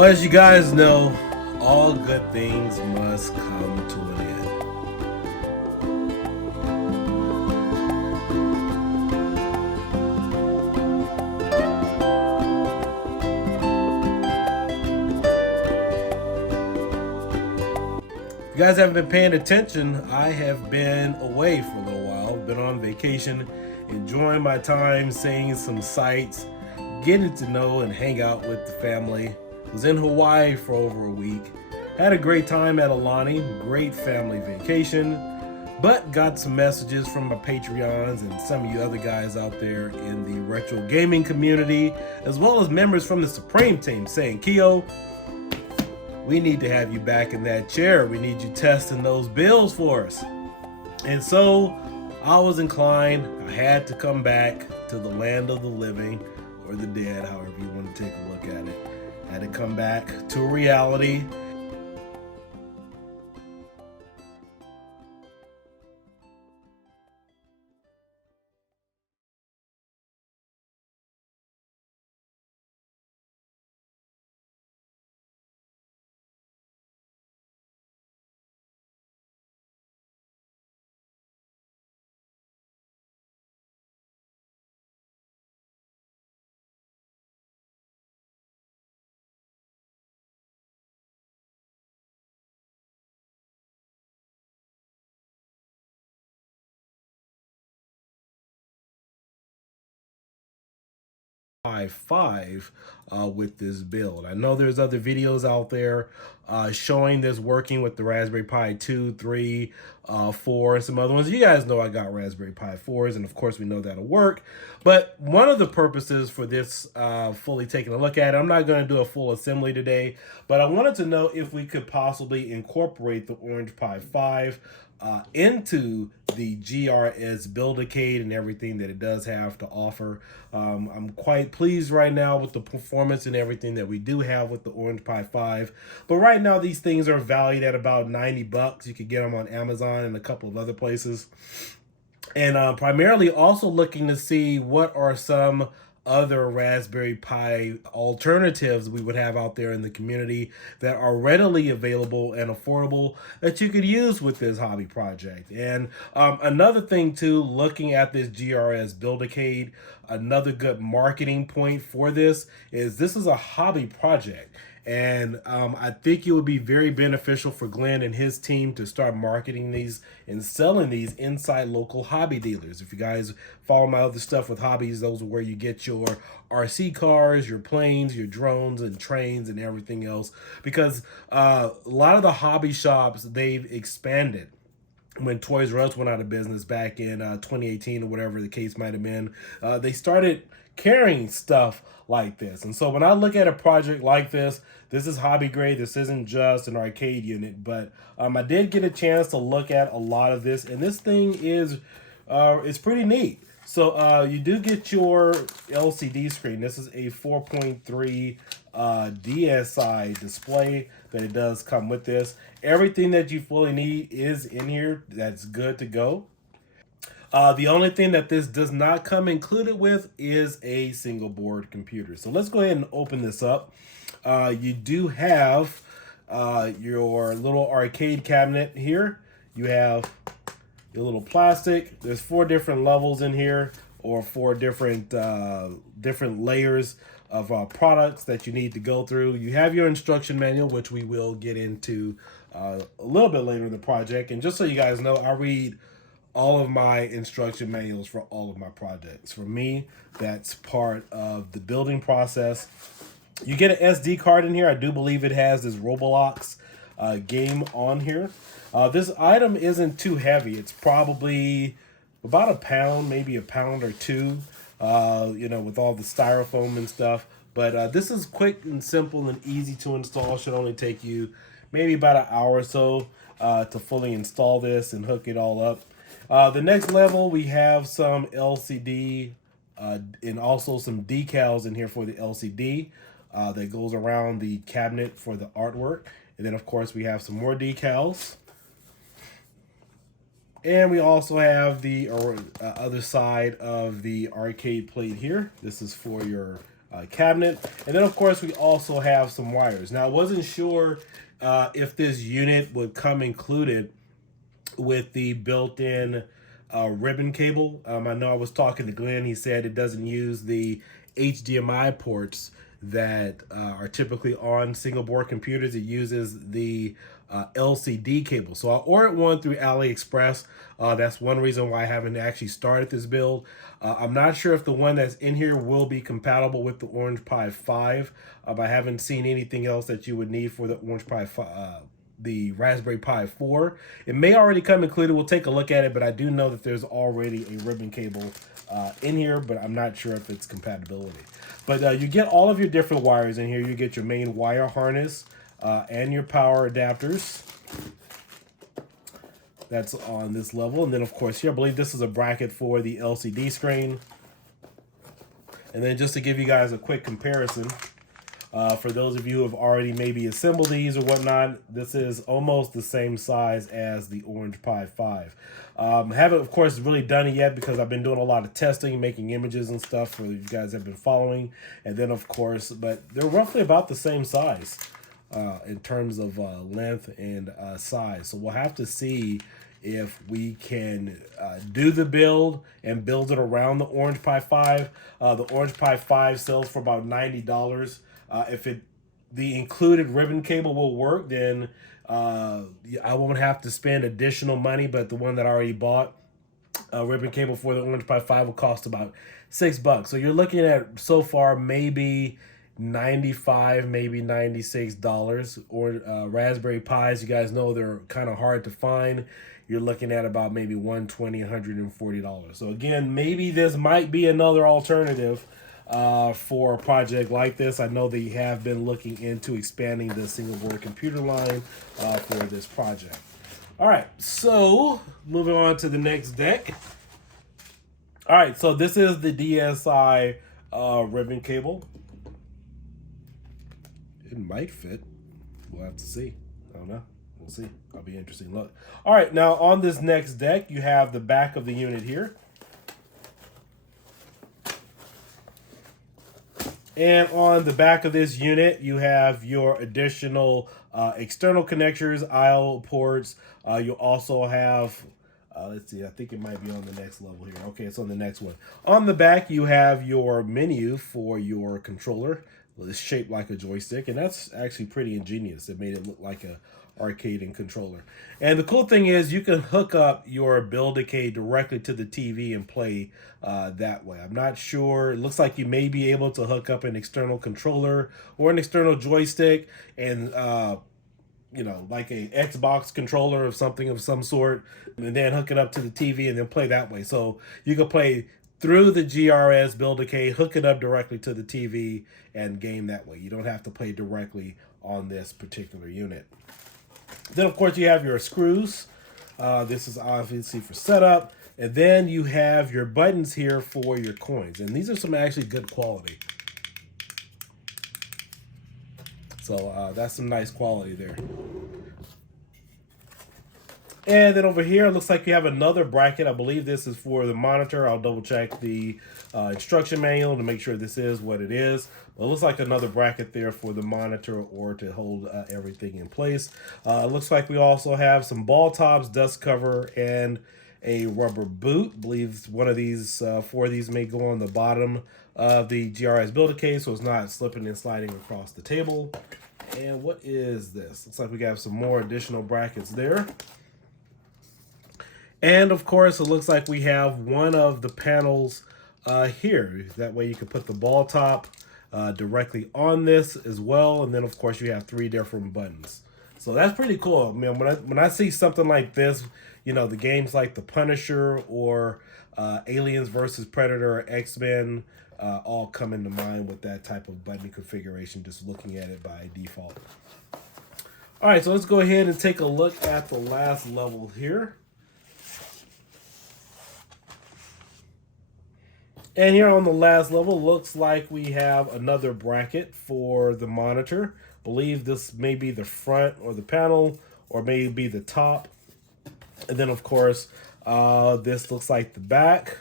Well, as you guys know, all good things must come to an end. If you guys haven't been paying attention, I have been away for a little while. Been on vacation, enjoying my time, seeing some sights, getting to know and hang out with the family. Was in Hawaii for over a week. Had a great time at Alani, great family vacation, but got some messages from my Patreons and some of you other guys out there in the retro gaming community, as well as members from the Supreme team saying, Keo, we need to have you back in that chair. We need you testing those builds for us. And so I was inclined, I had to come back to the land of the living or the dead, however you want to take a look at it. Had to come back to reality. Five with this build. I know there's other videos out there showing this working with the Raspberry Pi 2, 3, 4, and some other ones. You guys know I got Raspberry Pi 4s, and of course we know that'll work. But one of the purposes for this fully taking a look at it, I'm not going to do a full assembly today, but I wanted to know if we could possibly incorporate the Orange Pi 5 into the GRS Build-A-CADE and everything that it does have to offer. I'm quite pleased right now with the performance and everything that we do have with the Orange Pi 5. But right now these things are valued at about 90 bucks. You could get them on Amazon and a couple of other places. And primarily also looking to see what are some other Raspberry Pi alternatives we would have out there in the community that are readily available and affordable that you could use with this hobby project. And another thing too, looking at this GRS Build-A-CADE, another good marketing point for this is a hobby project. And I think it would be very beneficial for Glenn and his team to start marketing these and selling these inside local hobby dealers. If you guys follow my other stuff with Hobbies, those are where you get your RC cars, your planes, your drones and trains and everything else. Because a lot of the hobby shops, they've expanded. When Toys R Us went out of business back in 2018 or whatever the case might have been, they started carrying stuff like this. And so when I look at a project like this is hobby grade. This isn't just an arcade unit, but I did get a chance to look at a lot of this, and this thing is pretty neat. So you do get your LCD screen. This is a 4.3 DSi display that it does come with this. Everything that you fully need is in here. That's good to go. The only thing that this does not come included with is a single board computer. So let's go ahead and open this up. You do have your little arcade cabinet here. You have your little plastic. There's 4 different levels in here, or 4 different layers of products that you need to go through. You have your instruction manual, which we will get into a little bit later in the project. And just so you guys know, I read all of my instruction manuals for all of my projects. For me, that's part of the building process. You get an SD card in here. I do believe it has this Roblox game on here. This item isn't too heavy. It's probably about a pound, maybe a pound or 2, you know, with all the styrofoam and stuff. But this is quick and simple and easy to install. Should only take you maybe about an hour or so to fully install this and hook it all up. The next level, we have some LCD and also some decals in here for the LCD that goes around the cabinet for the artwork. And then, of course, we have some more decals. And we also have the other side of the arcade plate here. This is for your cabinet. And then of course we also have some wires. Now I wasn't sure if this unit would come included with the built-in ribbon cable. I know I was talking to Glenn. He said it doesn't use the HDMI ports that are typically on single board computers. It uses the LCD cable. So I ordered one through AliExpress. That's one reason why I haven't actually started this build. I'm not sure if the one that's in here will be compatible with the Orange Pi 5. I haven't seen anything else that you would need for the Orange Pi 5. The Raspberry Pi 4. It may already come included. We'll take a look at it, but I do know that there's already a ribbon cable in here, but I'm not sure if it's compatibility. But you get all of your different wires in here. You get your main wire harness and your power adapters. That's on this level. And then, of course, here, I believe this is a bracket for the LCD screen. And then just to give you guys a quick comparison, for those of you who have already maybe assembled these or whatnot, this is almost the same size as the Orange Pi 5. Haven't, of course, really done it yet because I've been doing a lot of testing, making images and stuff for you guys have been following. And then, of course, but they're roughly about the same size in terms of length and size. So we'll have to see if we can do the build and build it around the Orange Pi 5. The Orange Pi 5 sells for about $90. If the included ribbon cable will work, then I won't have to spend additional money. But the one that I already bought, ribbon cable for the Orange Pi 5 will cost about $6. So you're looking at so far maybe $95, maybe $96. Or Raspberry Pis, you guys know they're kind of hard to find. You're looking at about maybe $120, $140. So again, maybe this might be another alternative for a project like this. I know they have been looking into expanding the single board computer line for this project. All right, so moving on to the next deck. All right, so this is the DSi ribbon cable. It might fit. We'll have to see. I don't know. We'll see. That'll be interesting. Look. All right, now on this next deck, you have the back of the unit here. And on the back of this unit, you have your additional external connectors, I/O ports. You'll also have, let's see, I think it might be on the next level here. Okay, it's on the next one. On the back, you have your menu for your controller. Well, it's shaped like a joystick, and that's actually pretty ingenious. It made it look like a arcade controller. And the cool thing is you can hook up your Build-A-CADE directly to the TV and play that way. I'm not sure. It looks like you may be able to hook up an external controller or an external joystick and you know, like a Xbox controller or something of some sort, and then hook it up to the TV and then play that way. So you can play through the GRS Build-A-CADE, hook it up directly to the TV and game that way. You don't have to play directly on this particular unit. Then, of course, you have your screws. This is obviously for setup. And then you have your buttons here for your coins. And these are some actually good quality. So that's some nice quality there. And then over here, it looks like you have another bracket. I believe this is for the monitor. I'll double check the instruction manual to make sure this is what it is. But it looks like another bracket there for the monitor or to hold everything in place. It looks like we also have some ball tops, dust cover, and a rubber boot. I believe one of these, four of these may go on the bottom of the GRS Build-A-CADE so it's not slipping and sliding across the table. And what is this? Looks like we got some more additional brackets there. And of course, it looks like we have one of the panels here. That way you can put the ball top directly on this as well. And then of course you have three different buttons. So that's pretty cool. I mean, when I see something like this, you know, the games like The Punisher or Aliens versus Predator or X-Men all come into mind with that type of button configuration, just looking at it by default. All right, so let's go ahead and take a look at the last level here. And here on the last level, looks like we have another bracket for the monitor. I believe this may be the front or the panel, or maybe the top. And then, of course, this looks like the back.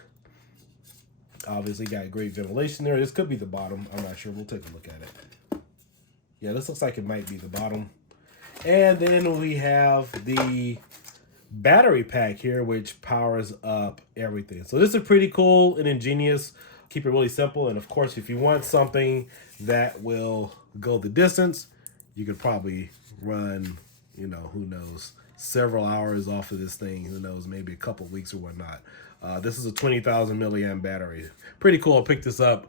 Obviously got great ventilation there. This could be the bottom. I'm not sure. We'll take a look at it. Yeah, this looks like it might be the bottom. And then we have the battery pack here, which powers up everything. So this is pretty cool and ingenious. Keep it really simple. And of course, if you want something that will go the distance, you could probably run, you know, who knows, several hours off of this thing. Who knows, maybe a couple weeks or whatnot. This is a 20,000 milliamp battery. Pretty cool. I picked this up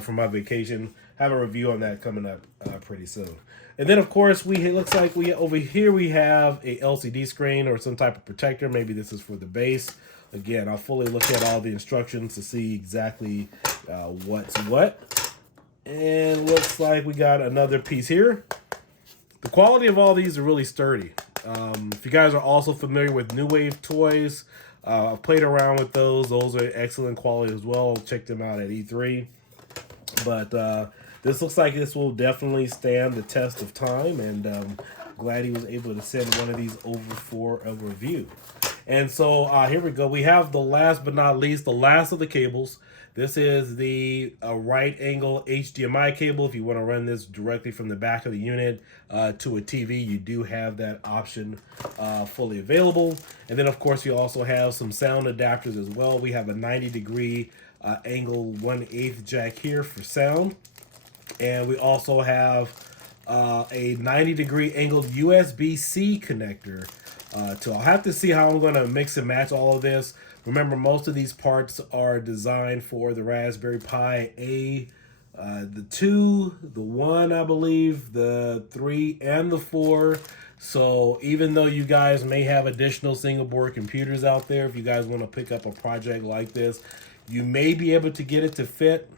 for my vacation. Have a review on that coming up pretty soon. And then of course it looks like over here we have a LCD screen or some type of protector. Maybe this is for the base. Again, I'll fully look at all the instructions to see exactly what's what. And looks like we got another piece here. The quality of all these are really sturdy. If you guys are also familiar with New Wave toys, I've played around with those. Those are excellent quality as well. Check them out at E3. But this looks like this will definitely stand the test of time, and glad he was able to send one of these over for a review. And so here we go. We have the last but not least, the last of the cables. This is the right angle HDMI cable. If you want to run this directly from the back of the unit to a TV, you do have that option fully available. And then of course you also have some sound adapters as well. We have a 90-degree angle 1/8 jack here for sound. And we also have a 90-degree angled USB-C connector. I'll have to see how I'm going to mix and match all of this. Remember, most of these parts are designed for the Raspberry Pi A, the 2, the 1, I believe, the 3, and the 4. So even though you guys may have additional single board computers out there, if you guys want to pick up a project like this, you may be able to get it to fit.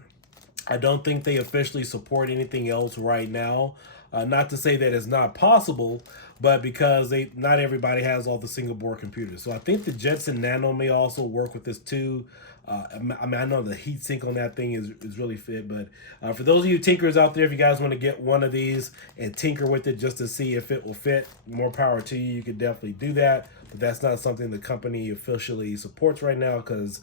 I don't think they officially support anything else right now. Not to say that it's not possible, but because not everybody has all the single board computers. So I think the Jetson Nano may also work with this too. I mean, I know the heat sink on that thing is really fit, but for those of you tinkers out there, if you guys want to get one of these and tinker with it just to see if it will fit, more power to you. You could definitely do that, but that's not something the company officially supports right now, because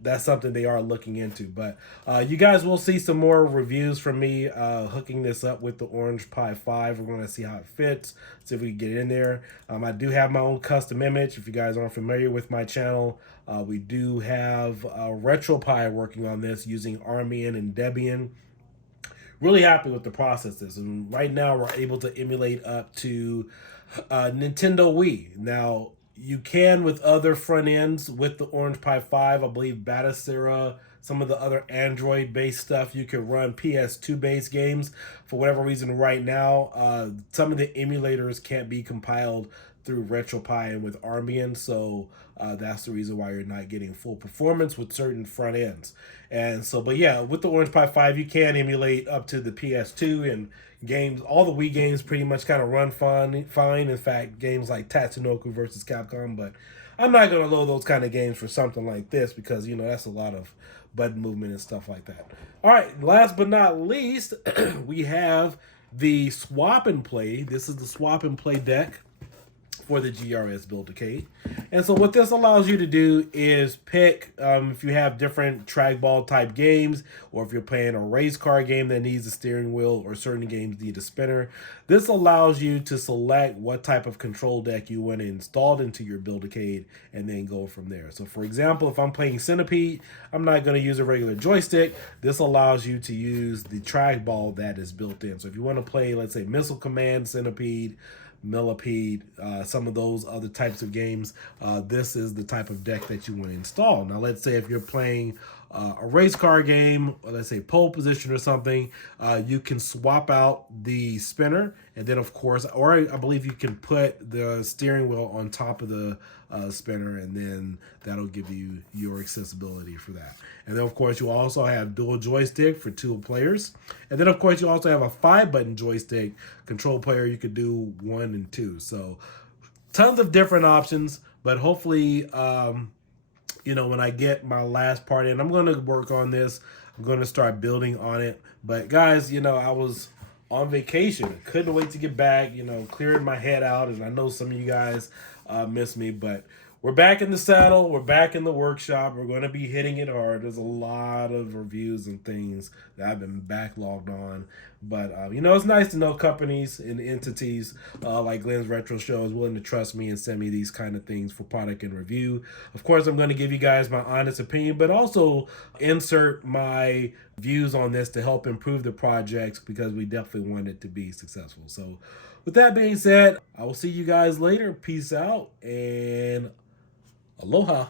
that's something they are looking into. But you guys will see some more reviews from me hooking this up with the Orange Pi 5. We're going to see how it fits, see if we can get it in there. I do have my own custom image. If you guys aren't familiar with my channel, we do have retropie working on this using Armian and Debian. Really happy with the processes, and right now we're able to emulate up to Nintendo Wii. Now, you can with other front ends with the Orange Pi 5, I believe Batacera, some of the other Android-based stuff, you can run PS2-based games. For whatever reason right now, some of the emulators can't be compiled through RetroPie and with Armian, so that's the reason why you're not getting full performance with certain front ends. And so, but yeah, with the Orange Pi 5, you can emulate up to the PS2, and games, all the Wii games pretty much kind of run fine. In fact, games like Tatsunoko versus Capcom, but I'm not going to load those kind of games for something like this because, you know, that's a lot of button movement and stuff like that. All right, last but not least, we have the Swap and Play. This is the Swap and Play deck for the GRS Build-A-CADE. And so what this allows you to do is pick, if you have different trackball type games, or if you're playing a race car game that needs a steering wheel, or certain games need a spinner, this allows you to select what type of control deck you want installed into your Build-A-CADE and then go from there. So for example, if I'm playing Centipede, I'm not going to use a regular joystick. This allows you to use the trackball that is built in. So if you want to play, let's say, Missile Command, Centipede, Millipede, some of those other types of games, this is the type of deck that you want to install. Now, let's say if you're playing a race car game, or let's say pole position or something, you can swap out the spinner, and then of course, or I believe you can put the steering wheel on top of the spinner, and then that'll give you your accessibility for that. And then of course you also have dual joystick for 2 players, and then of course you also have a 5-button joystick control player. You could do 1 and 2, so tons of different options. But hopefully you know, when I get my last part in, I'm going to work on this. I'm going to start building on it. But guys, you know, I was on vacation. Couldn't wait to get back, you know, clearing my head out. And I know some of you guys miss me, but we're back in the saddle. We're back in the workshop. We're going to be hitting it hard. There's a lot of reviews and things that I've been backlogged on. But, you know, it's nice to know companies and entities like Glenn's Retro Show is willing to trust me and send me these kind of things for product and review. Of course, I'm going to give you guys my honest opinion, but also insert my views on this to help improve the projects because we definitely want it to be successful. So with that being said, I will see you guys later. Peace out and aloha.